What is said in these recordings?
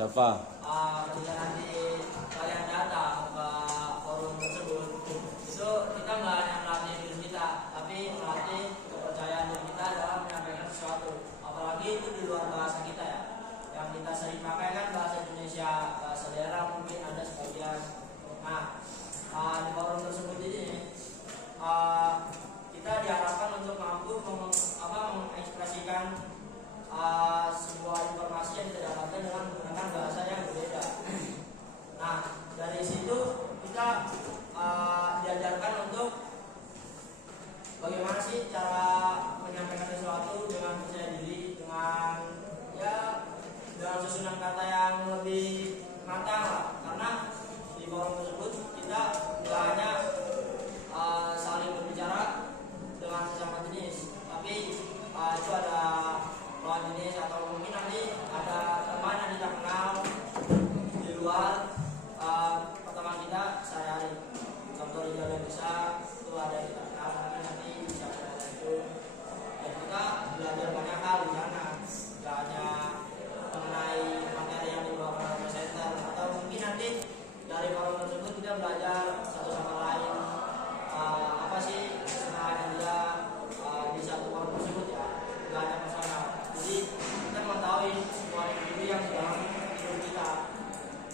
Dava. Ketika nanti kalian datang ke forum tersebut, itu kita nggak hanya melatih diri kita, tapi melatih kepercayaan diri kita dalam menyampaikan sesuatu. Apalagi itu di luar bahasa kita ya. Yang kita sering pakai kan bahasa Indonesia, bahasa daerah mungkin ada sebagian. Nah, di forum tersebut ini kita diharapkan untuk mampu mengekspresikan sebuah informasi yang kita dapatkan dengan menggunakan bahasa yang berbeda. Nah, dari situ kita diajarkan untuk bagaimana sih cara menyampaikan sesuatu dengan percaya diri, dengan susunan kata yang lebih matang lah. Karena di forum tersebut kita tidak hanya saling berbicara dengan sesama jenis, tapi itu ada lawan jenis atau mungkin nanti ada teman yang kita kenal di luar pertemuan kita sehari-hari. Contoh di jalan bisa itu ada yang kita kenal, mungkin nanti bisa ada itu, dan kita belajar banyak hal di sana, tidak hanya mengenai materi yang dibawakan oleh presenter, atau mungkin nanti dari forum tersebut kita belajar satu sama lain apa sih kesalahan dia di satu forum tersebut ya, tidak hanya personal. Jadi kita mengetahui semua individu yang di dalam hidup kita,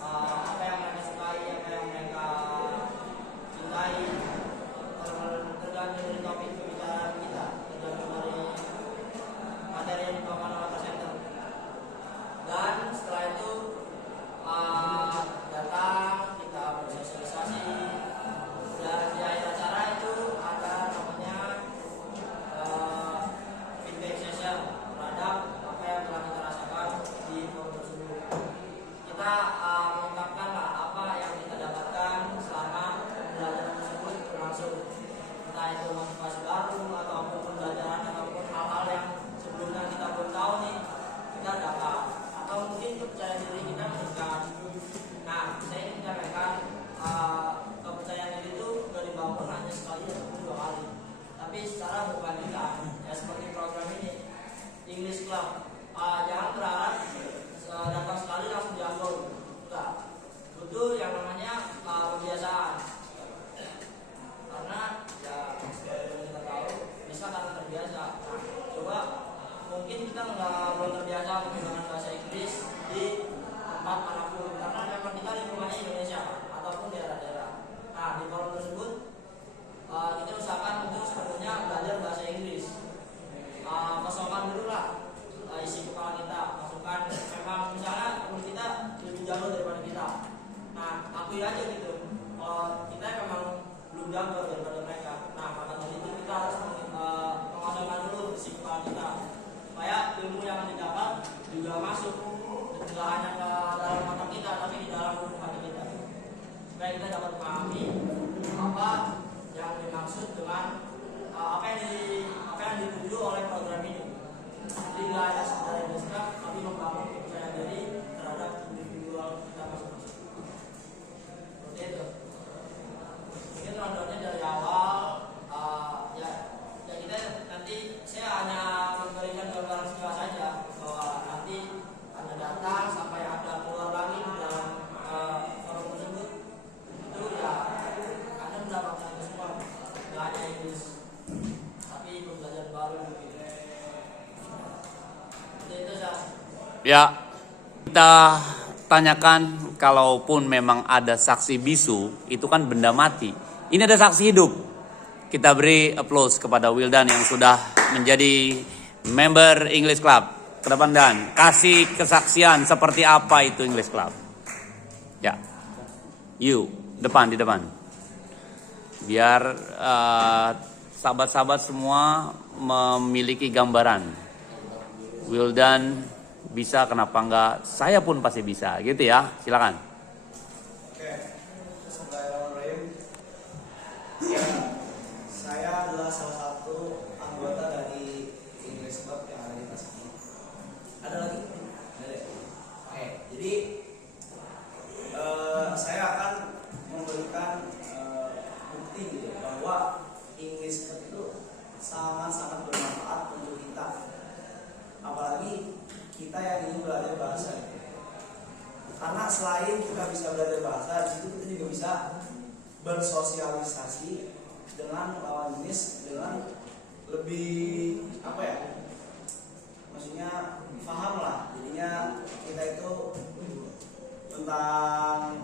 apa yang mereka sukai, apa yang mereka cintai, tergantung dari topik pembicaraan kita, tergantung dari materi yang dibawakan oleh presenter. Dan setelah itu datang kita bersosialisasi, dan di akhir acara itu ada namanya feedback session terhadap apa yang telah kita rasakan di forum tersebut. Kita mengungkapkan apa yang kita dapatkan selama pembelajaran tersebut berlangsung, entah itu motivasi baru ataupun pembelajaran ataupun hal-hal yang sebelumnya kita belum tahu nih kita dapat, atau mungkin kepercayaan diri kita meningkat. Nah, saya ingin menyampaikan kepercayaan diri itu nggak dibangun hanya sekali ataupun dua kali, tapi secara berkelanjutan. Ya seperti program ini English Club, jangan berharap datang sekali langsung diambil, enggak. Butuh yang namanya pembiasaan, karena ya seperti yang kita tahu bisa karena terbiasa. Nah, coba mungkin kita belum terbiasa menggunakan bahasa Inggris di tempat manapun, karena memang kita lingkungannya Indonesia ataupun daerah-daerah. Nah, di forum tersebut kita usahakan untuk sepenuhnya belajar bahasa Inggris. Kosongkan dulu lah isi kepala kita, masukkan memang misalnya teman kita lebih jago daripada kita. Nah, akui aja gitu kalau kita memang belum jago daripada mereka. Nah, maka dari itu kita harus mengosongkan dulu isi kepala kita, supaya ilmu yang didapat juga masuk, tidak hanya ke dalam mata kita, tapi di dalam hati kita, supaya kita dapat memahami apa yang dimaksud dengan apa yang dituju oleh program ini. Jadi tidak hanya sekedar belajar, tapi membangun kepercayaan diri terhadap individual kita masing-masing. Seperti itu. Mungkin rundownnya dari awal. Ya kita nanti saya hanya memberikan gambaran sekilas saja bahwa nanti Anda datang sampai ada keluar lagi di dalam forum tersebut, itu ya Anda mendapatkan itu semua, tidak hanya Inggris, tapi pembelajaran baru gitu. Itu saja. Ya, kita tanyakan, kalaupun memang ada saksi bisu, itu kan benda mati. Ini ada saksi hidup. Kita beri applause kepada Wildan yang sudah menjadi member English Club. Ke depan Dan, kasih kesaksian seperti apa itu English Club. Ya, you, di depan. Biar sahabat-sahabat semua memiliki gambaran. Wildan bisa, kenapa enggak? Saya pun pasti bisa, gitu ya. Silakan. Oke, Bismillahirrahmanirrahim. Saya adalah salah satu anggota dari English Club yang ada di Tasik. Ada lagi? Ada. Oke, jadi saya akan memberikan bukti gitu bahwa English Club itu sangat-sangat bermanfaat untuk kita. Apalagi kita yang ingin belajar bahasa. Karena selain kita bisa belajar bahasa, di situ kita juga bisa bersosialisasi dengan lawan jenis dengan lebih apa ya? Maksudnya paham lah. Jadinya kita itu tentang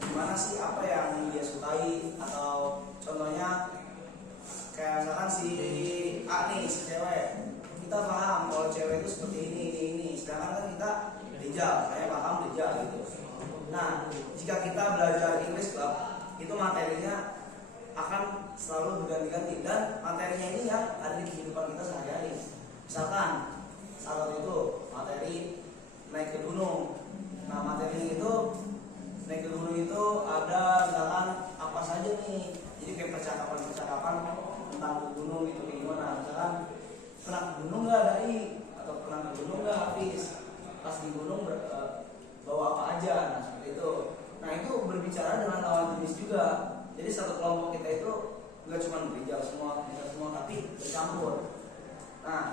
gimana sih apa yang dia sukai, atau contohnya kayak misalkan si A nih, si cewek, kita paham kalau cewek itu seperti ini, sedangkan kan kita Rijal, saya paham Rijal gitu. Nah, jika kita belajar English Club, itu materinya akan selalu berganti-ganti, dan materinya ini yang ada di kehidupan kita sehari-hari. Misalkan saat itu materi naik ke gunung. Nah, materi itu naik ke gunung itu ada misalkan apa saja nih. Jadi kayak percakapan tentang ke gunung itu kayak gimana. Misalkan pernah ke gunung nggak Dai, atau pernah ke gunung nggak Hafiz, pas di gunung bawa apa aja. Nah, seperti itu. Nah, itu berbicara dengan lawan jenis juga. Jadi satu kelompok kita itu nggak cuma Rijal semua, kita semua, tapi bercampur. Nah,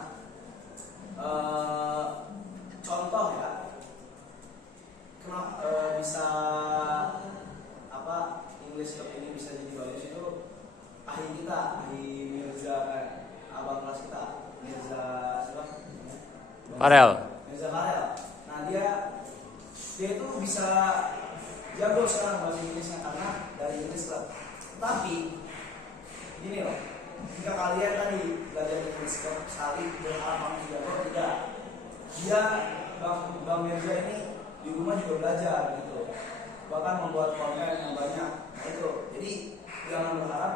contoh ya, kenapa bisa apa English Club ini bisa jadi bagus itu ahli kita, ahli Mirza, abang kelas kita, Mirza siapa? Farel. Mirza Farel. Nah, dia itu bisa jago sekarang bahasa Inggrisnya karena dari English Club. Tapi gini loh, jika kalian tadi belajar English Club sekali berharap kamu jago, tidak. Dia Bang Mirza ini di rumah juga belajar gitu, bahkan membuat konten yang banyak. Nah, itu jadi jangan berharap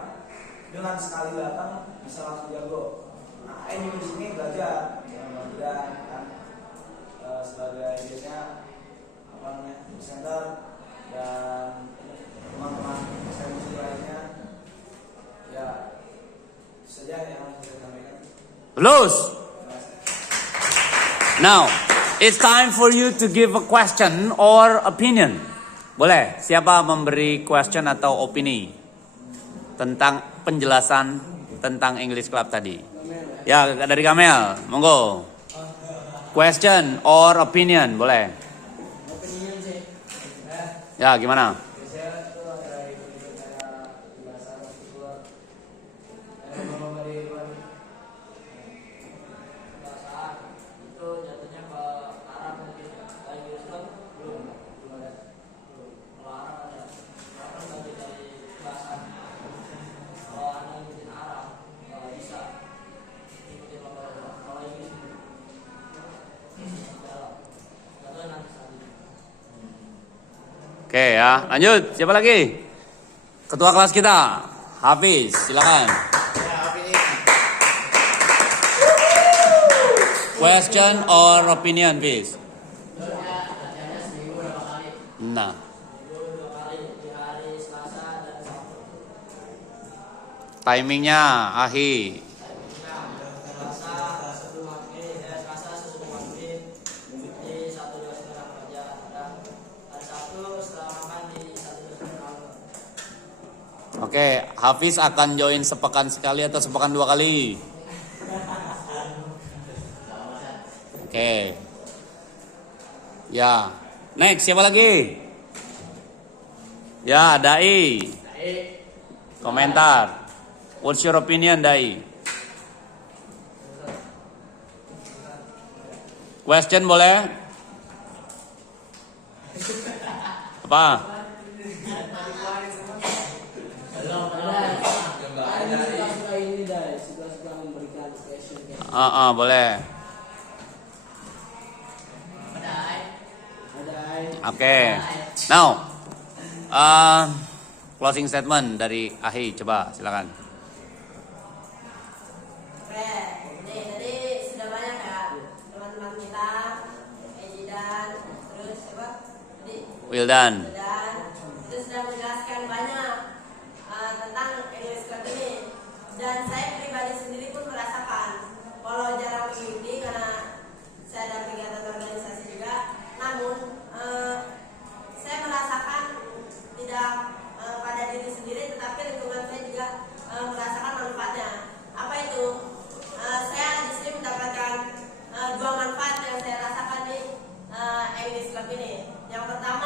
dengan sekali datang bisa langsung jago. Nah, ini di sini belajar mudah-mudahan kan sebagai biasanya apa namanya presenter dan teman-teman presentasi lainnya ya saja yang harus saya sampaikan. Lulus. Now, it's time for you to give a question or opinion. Boleh, siapa memberi question atau opini tentang penjelasan tentang English Club tadi? Ya, dari Kamel, monggo. Question or opinion, boleh. Opinion sih. Ya, gimana? Saya itu ada ikutin kayak penjelasan meskipun ngomong dari bahasa itu jatuhnya ke Arab mungkin. Kalau Islam belum ada. Kalau Arab ada. Arab bagi dari bahasa. Kalau anda ikutin Arab bisa ikutin lokal. Kalau Inggris jatuhnya nanti saja. Oke ya, lanjut. Siapa lagi? Ketua kelas kita, Hafiz, silakan. Question or opinion, Hafiz? Nah, Dua kali di hari Selasa dan Sabtu. timingnya, Ahi. Selasa sebelum maghrib, Selasa sebelum maghrib di 1-2 kerja. Dan hari Sabtu setelah makan di 1-2 malam. Oke, Hafiz akan join sepekan sekali atau sepekan 2 kali? Oke. Ya, next siapa lagi? Ya, Dai. Komentar. What's your opinion, Dai? Question boleh? Apa? Boleh. Oke. Now, closing statement dari Ahi, coba silakan. Oke, nih tadi sudah banyak ya teman-teman kita, Ejidan, terus siapa? Tadi Wildan. dan itu sudah menjelaskan banyak tentang English Club ini. Dan saya pribadi sendiri pun merasakan kalau jarang mengikuti karena saya ada kegiatan organisasi juga. Namun saya merasakan tidak pada diri sendiri, tetapi lingkungan saya juga merasakan manfaatnya. Apa itu? Saya di sini mendapatkan 2 manfaat yang saya rasakan di English Club ini. Yang pertama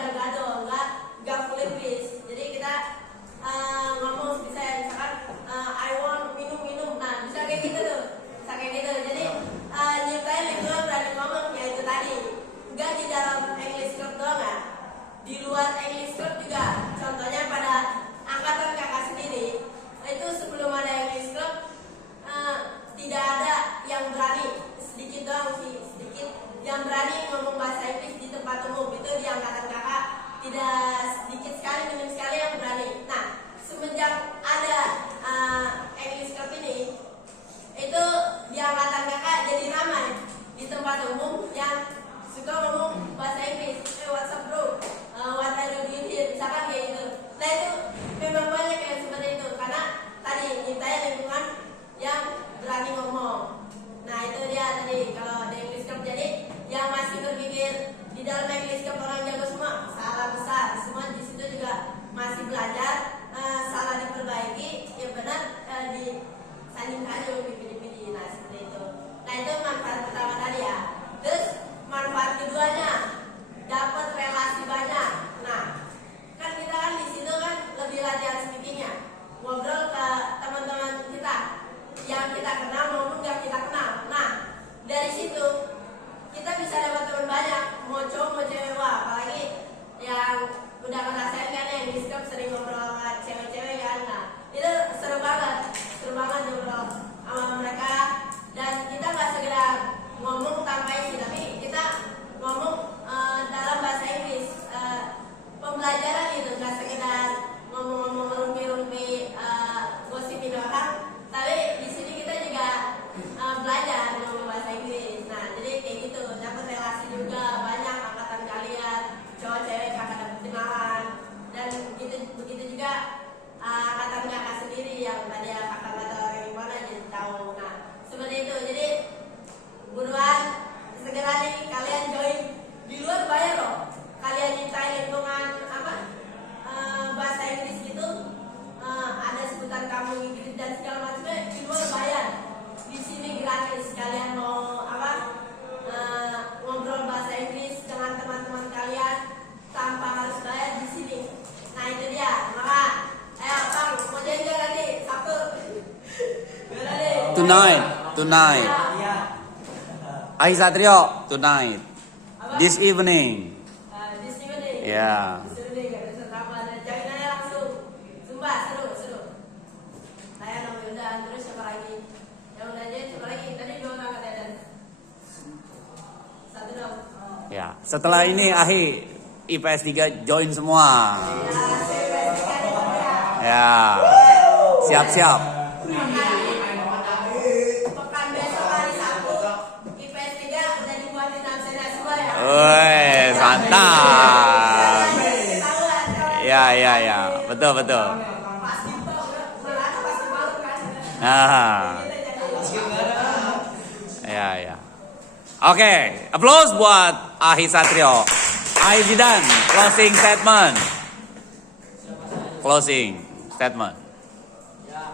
gado-gado, nggak full English. Jadi kita ngomong bisa misalkan I want minum. Nah bisa kayak gitu tuh, bisa kayak gitu. Jadi nyiptain lingkungan berani ngomong ya itu tadi. Nggak di dalam English Club doang ya, di luar English Club juga. Contohnya pada angkatan kakak sendiri, itu sebelum ada English Club tidak ada yang berani, sedikit doang sih, sedikit yang berani ngomong bahasa Inggris di tempat umum. Itu di angkatan kakak tidak sedikit sekali, minim sekali yang berani. Nah semenjak ada English Club ini, itu di angkatan kakak jadi ramai di tempat umum yang suka ngomong bahasa Inggris. What's up bro? What are you doing here? Misalkan kayak gitu. Nah itu memang banyak yang seperti itu karena tadi nyiptain lingkungan yang berani ngomong. Nah itu dia tadi kalau di English Club. Jadi yang masih berpikir di dalam English Club orang jago semua, salah besar. Semua di situ juga masih belajar, salah diperbaiki, ya benar disandingkan aja pilih-pilih. Nah seperti itu. Nah itu manfaat pertama tadi ya. Terus manfaat keduanya dapat relasi banyak. Nah kan kita kan di situ kan lebih latihan speakingnya, ngobrol ke teman-teman kita yang kita kenal maupun yang kita kenal. Nah dari situ kita bisa dapat teman banyak, mau cowok mau cewek. Wah apalagi yang udah ngerasain kan yang di Club sering ngobrol sama cewek-cewek kan. Nah itu seru banget ngobrol sama mereka. Dan kita nggak sekedar ngomong tanpa isi, tapi kita ngomong dalam bahasa Inggris, pembelajaran itu nggak sekedar ngomong-ngomong rumpi-rumpi, gosipin orang, tapi di sini kita juga belajar ngomong bahasa Inggris. Nah jadi kayak gitu, dapat relasi juga banyak angkatan kalian, cowok cewek kakak dapat kenalan. Dan begitu juga angkatan kakak sendiri yang tadi kakak kata orang gimana jadi tahu. Nah seperti itu. Jadi buruan segera nih kalian join. Di luar bayar loh, kalian nyiptain lingkungan bahasa Inggris gitu, ada sebutan kamu Inggris dan segala macamnya. Di luar bayar, di sini gratis. Kalian mau ngobrol bahasa Inggris dengan teman-teman kalian tanpa harus bayar di sini. Nah itu dia. Maka ayo bang, mau join gak nanti Sabtu? Tonight. Ahi Satrio, tonight. This evening. Di sini nih. Ya. Di sini nih, gak ada sama ada join aja langsung. Sumpah seru. Saya nomor Yundan, terus siapa lagi? Yang udah join siapa lagi? Tadi dua orang katanya. Satu dong. Ya. Setelah ini Ahi IPS 3 join semua. Ya. Siap-siap. Pekan besok hari Sabtu, IPS 3 udah dibuatin absennya semua ya. Woi, santai. Ya. Betul. Pasti tahu, malah pasti malu kan. Ya. Oke, applause buat Ahi Satrio. Ahi Zidan, closing statement. Ya,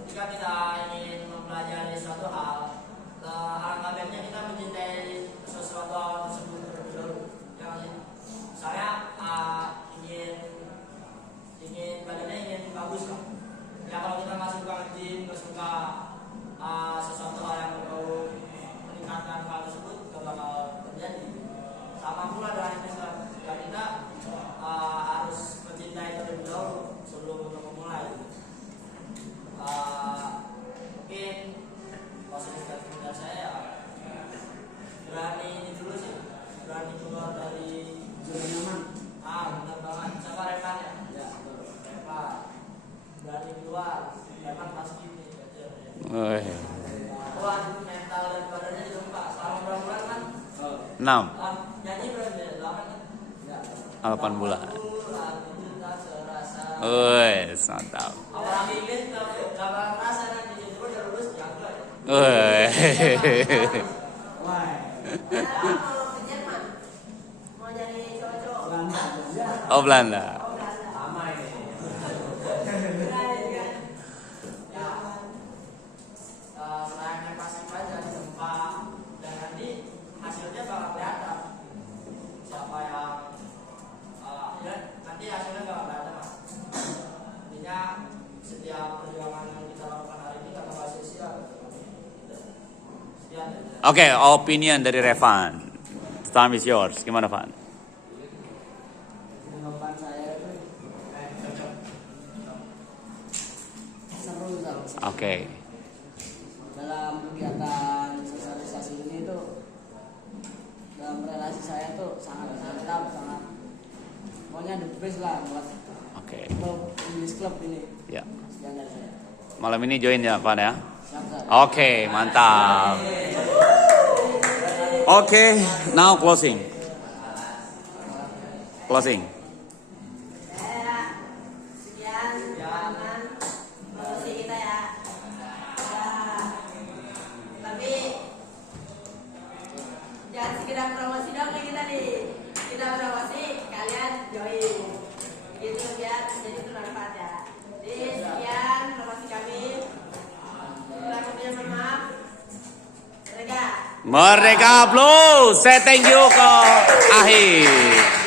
ketika kita ingin mempelajari suatu hal, alangkah baiknya kita mencintai sesuatu hal tersebut terlebih dahulu. Misalnya badannya ingin bagus lah. Ya kalau kita nggak suka nge-gym, nggak suka sesuatu hal yang berbau meningkatkan hal tersebut, nggak bakal terjadi. Sama pula dengan Islam. Ya kita harus mencintai terlebih dahulu sebelum untuk memulai. Mungkin positif dari saya berani ini dulu sih, berani keluar dari zona nyaman. Benar banget. Siapa Revan ya? Ya, Revan. Berani keluar, Revan pasti ini. Kuat mental dan badannya juga selama berapa bulan kan? 6. Nyanyi berapa? 8 kan? Ya. 8 bulan. Kita serasa. Woi, mantap. Apalagi Inggris nggak bakal ngerasa nanti jadi udah lulus jago ya. Woi. Kalau ke Jerman mau nyari cowok-cowok. Oh Belanda. Selain pasif aja di tempat dan nanti hasilnya bakal kelihatan. Oke, opinion dari Revan. Time is yours. Gimana, Van? Harapan saya itu seru Zal. Oke. Dalam kegiatan sosialisasi ini tuh dalam relasi saya tuh sangat mantap, sangat pokoknya the best lah buat Oke. klub English Club ini. Ya. Sekian dari saya. Malam ini join ya, Van ya? Siap, Zal. Oke, mantap. Oke, now closing. Closing. Sekian teman-teman promosi kita ya. Tapi jangan sekedar promosi dong kayak kita nih. Kita promosi, kalian join. Gitu biar jadi bermanfaat ya. Jadi sekian promosi kami. Kurang lebihnya mohon maaf. Mereka. Merdeka Plus. Saya thank you ke Akhir.